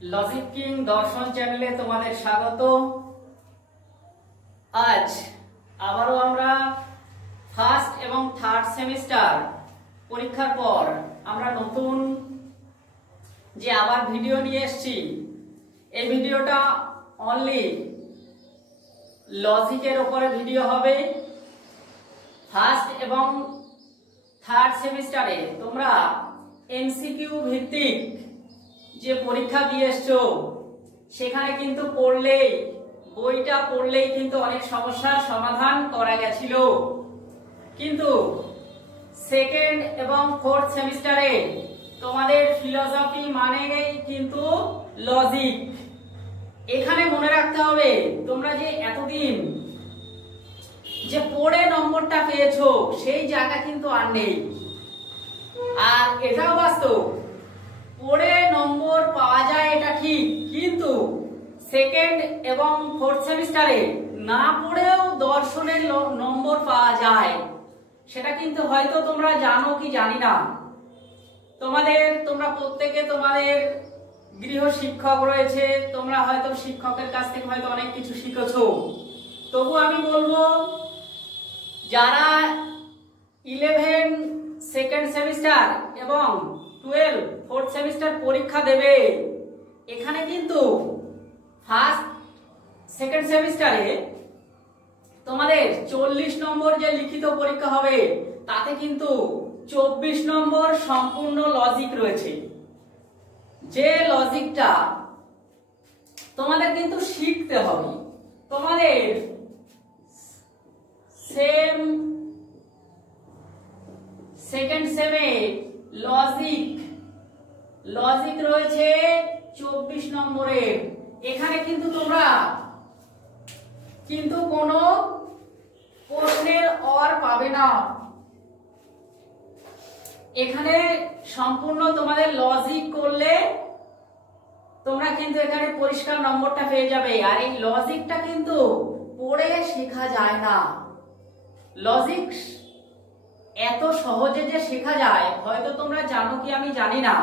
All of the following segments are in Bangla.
লজিক কিং দর্শন চ্যানেলে তোমাদের স্বাগত। আজ আবারও আমরা ফার্স্ট এবং থার্ড সেমিস্টার পরীক্ষার পর আমরা নতুন যে আবার ভিডিও নিয়ে এসেছি। এই ভিডিওটা অনলি লজিকের উপরে ভিডিও হবে। ফার্স্ট এবং থার্ড সেমিস্টারে তোমরা এমসিকিউ ভিত্তিক যে পরীক্ষা দিয়ে এসছো সেখানে কিন্তু বইটা পড়লেই কিন্তু অনেক সমস্যার সমাধান করা গেছিল, কিন্তু সেকেন্ড এবং ফোর্থ সেমিস্টারে তোমাদের ফিলোসফি মানেই কিন্তু লজিক। এখানে মনে রাখতে হবে তোমরা যে এতদিন যে পড়ে নম্বরটা পেয়েছো সেই জায়গা কিন্তু আর নেই। আর এটাও বাস্তব, পড়ে নম্বর পাওয়া যায় এটা ঠিক, কিন্তু সেকেন্ড এবং ফোর্থ সেমিস্টারে না পড়েও দর্শনের নম্বর পাওয়া যায়। সেটা কিন্তু হয়তো তোমরা জানো কি জানি না। তোমরা প্রত্যেকে তোমাদের গৃহ শিক্ষক রয়েছে, তোমরা হয়তো শিক্ষকের কাছ থেকে হয়তো অনেক কিছু শিখেছো। তবু আমি বলবো যারা 11 সেকেন্ড সেমিস্টার এবং 12 ফোর্থ সেমিস্টার পরীক্ষা দেবে, এখানে কিন্তু ফার্স্ট সেকেন্ড সেমিস্টারে তোমাদের 40 নম্বর যে লিখিত পরীক্ষা হবে তাতে কিন্তু 24 নম্বর সম্পূর্ণ লজিক রয়েছে। যে লজিকটা তোমাদের কিন্তু শিখতে হবে। তোমাদের সেকেন্ড সেমে লজিক রয়েছে 24 নম্বরের। এখানে কিন্তু তোমরা কিন্তু কোনো প্রশ্নের অর পাবে না। এখানে সম্পূর্ণ তোমাদের লজিক করলে তোমরা কিন্তু এখানে পরিষ্কার নম্বরটা পেয়ে যাবে। আর এই লজিকটা কিন্তু পড়ে শেখা যায় না। লজিক এত সহজে যে শেখা যায় হয়তো তোমরা জানো কি আমি জানি না।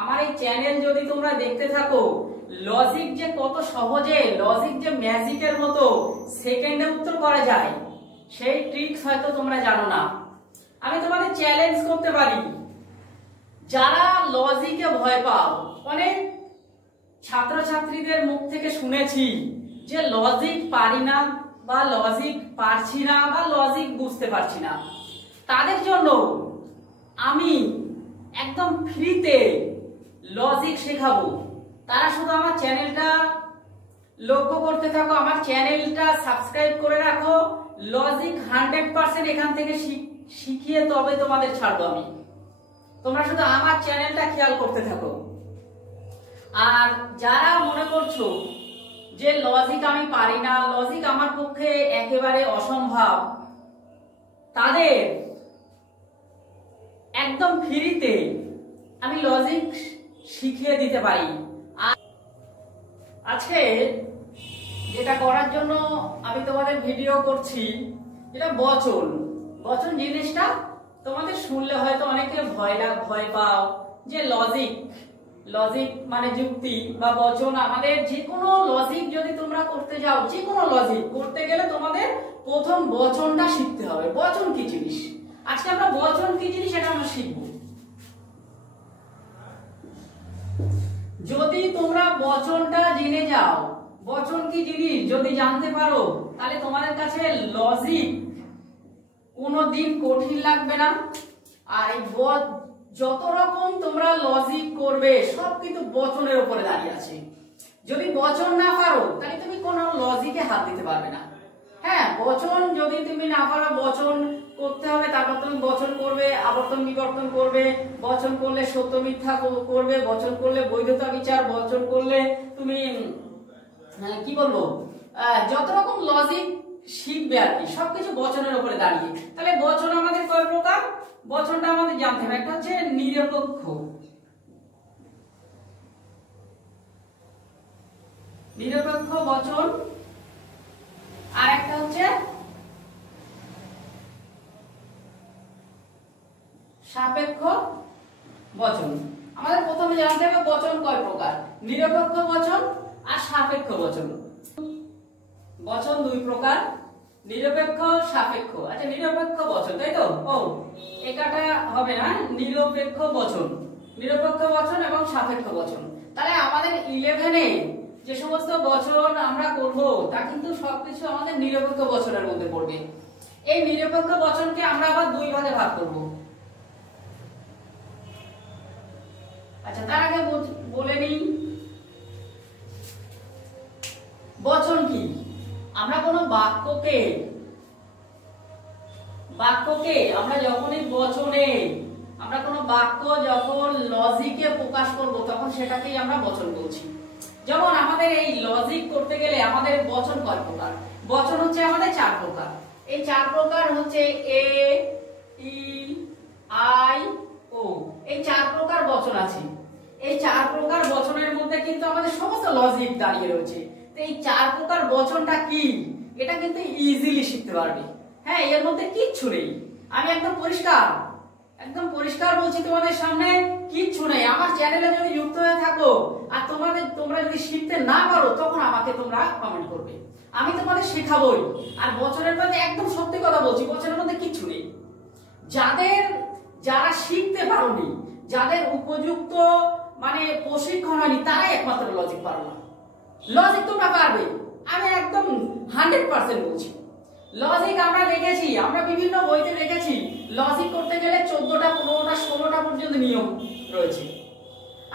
আমার এই চ্যানেল যদি তোমরা দেখতে থাকো, লজিক যে কত সহজে, লজিক যে ম্যাজিকের মতো সেকেন্ডে উত্তর করা যায় সেই ট্রিক্স হয়তো তোমরা জানো না। আমি তোমাদের চ্যালেঞ্জ করতে পারি, যারা লজিকে ভয় পাও, অনেক ছাত্রছাত্রীদের মুখ থেকে শুনেছি যে লজিক পারি না বা লজিক পারছি না বা লজিক বুঝতে পারছি না, তাদের জন্য আমি একদম ফ্রিতে লজিক শেখাবো। তারা শুধু আমার চ্যানেলটা লক্ষ্য করতে থাকো, আমার চ্যানেলটা সাবস্ক্রাইব করে রাখো। লজিক 100% এখান থেকে শিখিয়ে তবে তোমাদের ছাড়বো আমি। তোমরা শুধু আমার চ্যানেলটা খেয়াল করতে থাকো। আর যারা মনে করছো যে লজিক আমি পারি না, লজিক আমার পক্ষে একেবারে অসম্ভব, তাদের একদম ফ্রিতে আমি লজিক শিখিয়ে দিতে পারি। আজকে যেটা করার জন্য আমি তোমাদের ভিডিও করছি, যেটা বচন জিনিসটা তোমাদের শুনলে হয়তো অনেকে ভয় পাও যে লজিক মানে যুক্তি বা বচন। আমাদের যে কোনো লজিক যদি তোমরা করতে যাও, যে কোনো লজিক করতে গেলে তোমাদের প্রথম বচনটা শিখতে হবে। বচন কি জিনিস, আজকে আমরা বচন কি জিনিস এটা আমরা শিখবো। যদি তোমরা বচনটা জেনে যাও, বচন কি জিনিস যদি জানতে পারো, তাহলে তোমাদের কাছে লজিক কোনোদিন কঠিন লাগবে না। আর এই যত রকম তোমরা লজিক করবে সব কিন্তু বচনের উপরে দাঁড়িয়ে আছে। যদি বচন না পারো তাহলে তুমি কোনো লজিকে হাত দিতে পারবে না। হ্যাঁ, বচন যদি তুমি না পারো, বচন করতে হবে, তারপর তুমি বচন করবে, আবর্তন বিবর্তন করবে, বচন করলে সত্য মিথ্যা করবে, বচন করলে বৈধতা বিচার, বচন করলে তুমি কি বলবো যত রকম লজিক শিখবে আর কি, সবকিছু বচনের উপরে দাঁড়িয়ে। তাহলে বচন আমাদের কয় প্রকার, বচনটা আমাদের জানতে হবে। একটা হচ্ছে নিরপেক্ষ বচন, আর একটা হচ্ছে সাপেক্ষ বচন। আমাদের প্রথমে জানতে হবে বচন কয় প্রকার, নিরপেক্ষ বচন আর সাপেক্ষ বচন। বচন দুই প্রকার, নিরপেক্ষ সাপেক্ষ। আচ্ছা নিরপেক্ষ বচন তাই তো, ও একাটা হবে না, নিরপেক্ষ বচন, নিরপেক্ষ বচন এবং সাপেক্ষ বচন। তাহলে আমাদের 11-এ যে সমস্ত বচন আমরা করব তা কিন্তু সবকিছু আমাদের নিরপেক্ষ বচনের মধ্যে পড়বে। এই নিরপেক্ষ বচনকে আমরা আবার দুই ভাগে ভাগ করব। আচ্ছা তার আগে বলে নিই বচন কি। আমরা কোনো বাক্যকে আমরা যখনই বচনে, আমরা কোনো বাক্য যখন লজিকে প্রকাশ করব তখন সেটাকেই আমরা বচন বলছি। যেমন আমাদের এই লজিক করতে গেলে আমাদের বচন কয় প্রকার, বচন হচ্ছে আমাদের 4 প্রকার। এই 4 প্রকার হচ্ছে এ, ই, আই, ও, এই 4 প্রকার বচন আছে। এই 4 প্রকার বচনের মধ্যে কিন্তু আমাদের সমস্ত লজিক দাঁড়িয়ে রয়েছে। তো এই 4 প্রকার বচনটা কি এটা কিন্তু ইজিলি শিখতে পারবে। হ্যাঁ এর মধ্যে কিচ্ছু নেই, আমি একদম পরিষ্কার বলছি তোমাদের সামনে, কিচ্ছু নেই। আমার চ্যানেলে যদি যুক্ত হয়ে থাকো আর তোমরা যদি শিখতে না পারো তখন আমাকে তোমরা কমেন্ট করবে, আমি তোমাদের শেখাবোই। আর বচনের মধ্যে একদম সত্যি কথা বলছি, বচনের মধ্যে কিচ্ছু নেই। যারা শিখতে পারোনি, যাদের উপযুক্ত মানে প্রশিক্ষণ হয়নি তারাই একমাত্র লজিক পারো না। লজিক তোমরা পারবে, আমি একদম 100% বলছি। লজিক আমরা দেখেছি, আমরা বিভিন্ন বইতে দেখেছি লজিক করতে গেলে 14টা 15টা 16টা পর্যন্ত নিয়ম রয়েছে।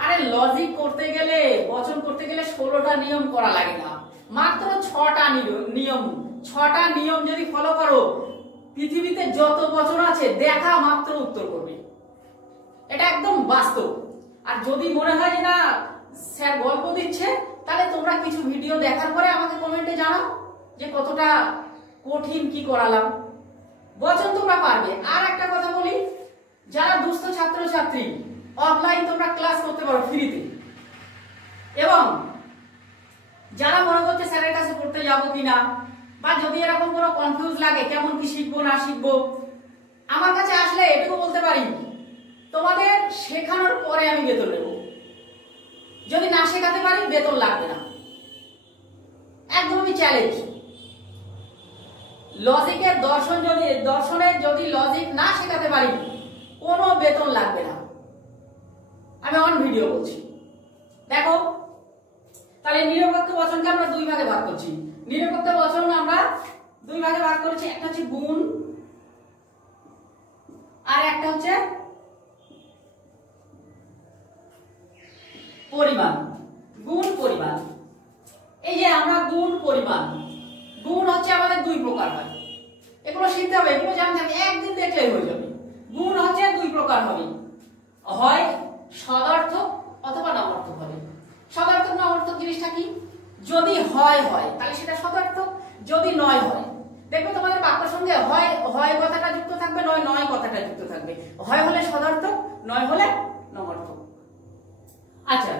আরে লজিক করতে গেলে, বচন করতে গেলে 16টা নিয়ম করা লাগে না, মাত্র 6টা নিয়ম যদি ফলো করো পৃথিবীতে যত বচন আছে দেখা মাত্র উত্তর করবে। এটা একদম বাস্তব। আর যদি মনে হয় যে না স্যার গল্প দিচ্ছে, তাহলে তোমরা কিছু ভিডিও দেখার পরে আমাকে কমেন্টে জানাও যে কতটা কঠিন কি করালাম। বচন তোমরা পারবে। আর একটা কথা বলি, যারা দুস্থ ছাত্রছাত্রী অনলাইন তোমরা ক্লাস করতে পারো ফ্রিতে, এবং যারা মনে করছে স্যারের কাছে পড়তে যাবো কিনা, বা যদি এরকম কোনো কনফিউজ লাগে কেমন কি শিখবো না শিখবো, আমার কাছে আসলে এটুকু বলতে পারি তোমাদের শেখানোর পরে আমি বেতন নেব। যদি না শেখাতে পারি বেতন লাগবে না, একদম আমি চ্যালেঞ্জ। লজিকের দর্শনের যদি লজিক না শেখাতে পারি কোনো বেতন লাগবে না, আমি অন ভিডিও বলছি। দেখো তাহলে নিরপেক্ষ বচনকে আমরা দুই ভাগে ভাগ করছি। নিরপেক্ষ বচন আমরা দুই ভাগে ভাগ করছি, একটা হচ্ছে গুণ আর একটা হচ্ছে পরিমাণ। গুণ পরিমাণ, এই যে আমরা গুণ পরিমাণ, গুণ হচ্ছে আমাদের দুই প্রকার হয়, এগুলো শিখতে হবে, এগুলো জানতে হবে, একদিন দেখলেই হয়ে যাবে। গুণ হচ্ছে দুই প্রকার হবে, হয় সদর্থক অথবা নবার্থক হবে। সদর্থক নবার্থক জিনিসটা কি, যদি হয় তাহলে সেটা সদর্থক, যদি নয় হয়, দেখবে তোমাদের বাক্যের সঙ্গে হয় কথাটা যুক্ত থাকবে, নয় কথাটা যুক্ত থাকবে। হয় হলে সদর্থক, নয় হলে নবার্থক। আচ্ছা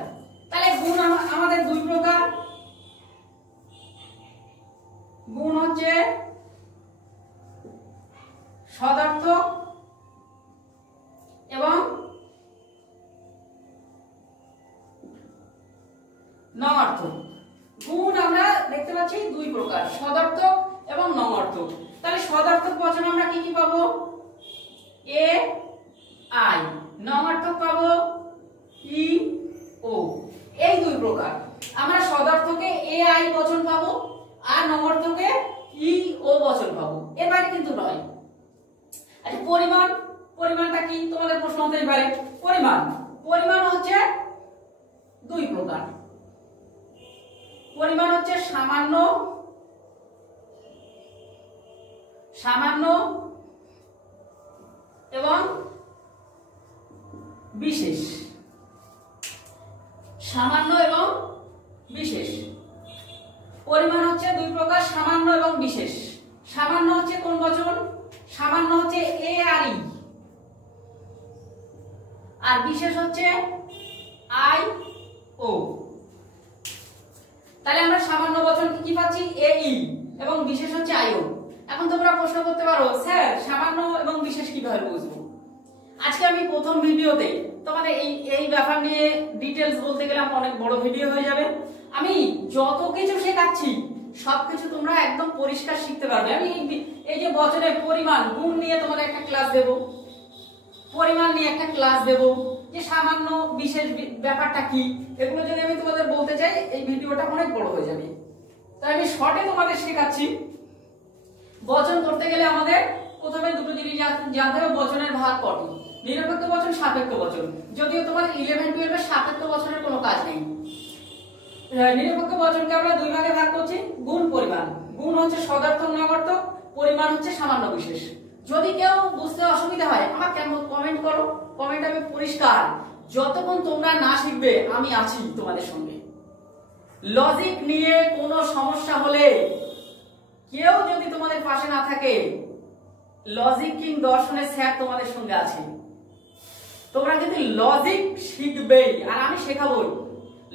তাহলে গুণ আমাদের দুই প্রকার। গুণ হচ্ছে সদর্থক এবং নবার্থক। গুণ আমরা দেখতে পাচ্ছি দুই প্রকার, সদর্থক এবং নবার্থক। তাহলে সদর্থক বচন আমরা কি কি পাবো, এ আই, নবার্থক পাবো ই ও, এই দুই প্রকার। আমরা সদর্থকে এ আই বচন পাবো আর নবার্থকে ই ও বচন পাবো, এর বাইরে কিন্তু নয়। আচ্ছা পরিমাণটা কি তোমাদের প্রশ্ন হতেই পারে। পরিমাণ হচ্ছে দুই প্রকার। পরিমাণ হচ্ছে সামান্য এবং বিশেষ। সামান্য এবং বিশেষ পরিমাণ হচ্ছে দুই প্রকার, সামান্য এবং বিশেষ। সামান্য হচ্ছে কোন বচন, সামান্য হচ্ছে এ আর ই, আর বিশেষ হচ্ছে আই ও। তাহলে আমরা সামান্য বচন কি পাচ্ছি, এ ই, এবং বিশেষ হচ্ছে আই ও। এখন তোমরা প্রশ্ন করতে পারো স্যার সামান্য এবং বিশেষ কিভাবে বুঝবো। আজকে আমি প্রথম ভিডিওতে তোমাদের এই এই ব্যাপার নিয়ে ডিটেলস বলতে গেলে আমার অনেক বড় ভিডিও হয়ে যাবে। আমি যত কিছু শেখাচ্ছি সবকিছু তোমরা একদম পরিষ্কার শিখতে পারবে। আমি এই যে বছরের পরিমাণ গুণ নিয়ে তোমাদের একটা ক্লাস দেব, পরিমাণ নিয়ে একটা ক্লাস দেব, যে সামান্য বিশেষ ব্যাপারটা কি, এগুলো যদি আমি তোমাদের বলতে চাই এই ভিডিওটা অনেক বড় হয়ে যাবে। তাই আমি শর্টে তোমাদের শেখাচ্ছি। বচন করতে গেলে আমাদের প্রথমে দুটো জিনিস জানতে হবে, বচনের ভাগ কটি, নিরপেক্ষ বচন, সাপেক্ষ বচন। যদিও তোমাদের 11-12 সাপেক্ষ বচনের কোনো কাজ নেই। নিরপেক্ষ বচনকে আমরা দুই ভাগে ভাগ করছি, গুণ পরিমাণ। গুণ হচ্ছে সদার্থক নবার্থক, পরিমাণ হচ্ছে সামান্য বিশেষ। যদি কেউ বুঝতে অসুবিধা হয় আমার কেমন কমেন্ট করো, কমেন্ট আমি পরিষ্কার। যতক্ষণ তোমরা না শিখবে আমি আছি তোমাদের সঙ্গে। লজিক নিয়ে কোনো সমস্যা হলে কেউ যদি তোমাদের পাশে না থাকে, লজিক কিং দর্শনের স্যার তোমাদের সঙ্গে আছে। তোমরা কিন্তু লজিক শিখবেই আর আমি শেখাবই।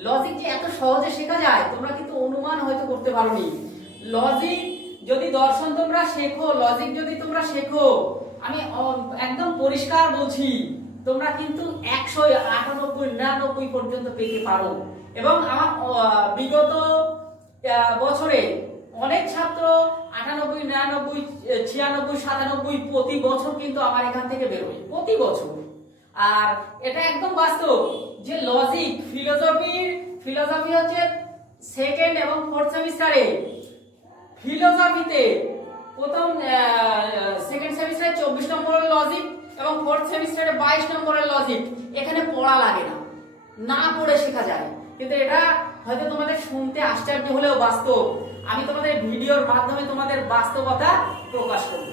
লজিক যে এত সহজে শেখা যায় তোমরা কিন্তু অনুমান হয়তো করতে পারোনি। লজিক যদি দর্শন তোমরা শেখো, লজিক যদি তোমরা শেখো, আমি একদম পরিষ্কার বলছি তোমরা কিন্তু 198-99 পর্যন্ত পেতে পারো। এবং আমার বিগত বছরে অনেক ছাত্র 98, 99, 96, 97 প্রতি বছর কিন্তু আমার এখান থেকে বেরোয়, প্রতি বছর। আর এটা একদম বাস্তব যে লজিক ফিলোসফি হচ্ছে সেকেন্ড এবং ফোর্থ সেমিস্টারে। ফিলোসফিতে প্রথম সেকেন্ড সেমিস্টারে 24 নম্বরের লজিক এবং ফোর্থ সেমিস্টারে 22 নম্বরের লজিক। এখানে পড়া লাগে না, না পড়ে শেখা যায়। কিন্তু এটা হয়তো তোমাদের শুনতে আশ্চর্য হলেও বাস্তব। আমি তোমাদের ভিডিওর মাধ্যমে তোমাদের বাস্তবতা প্রকাশ করব।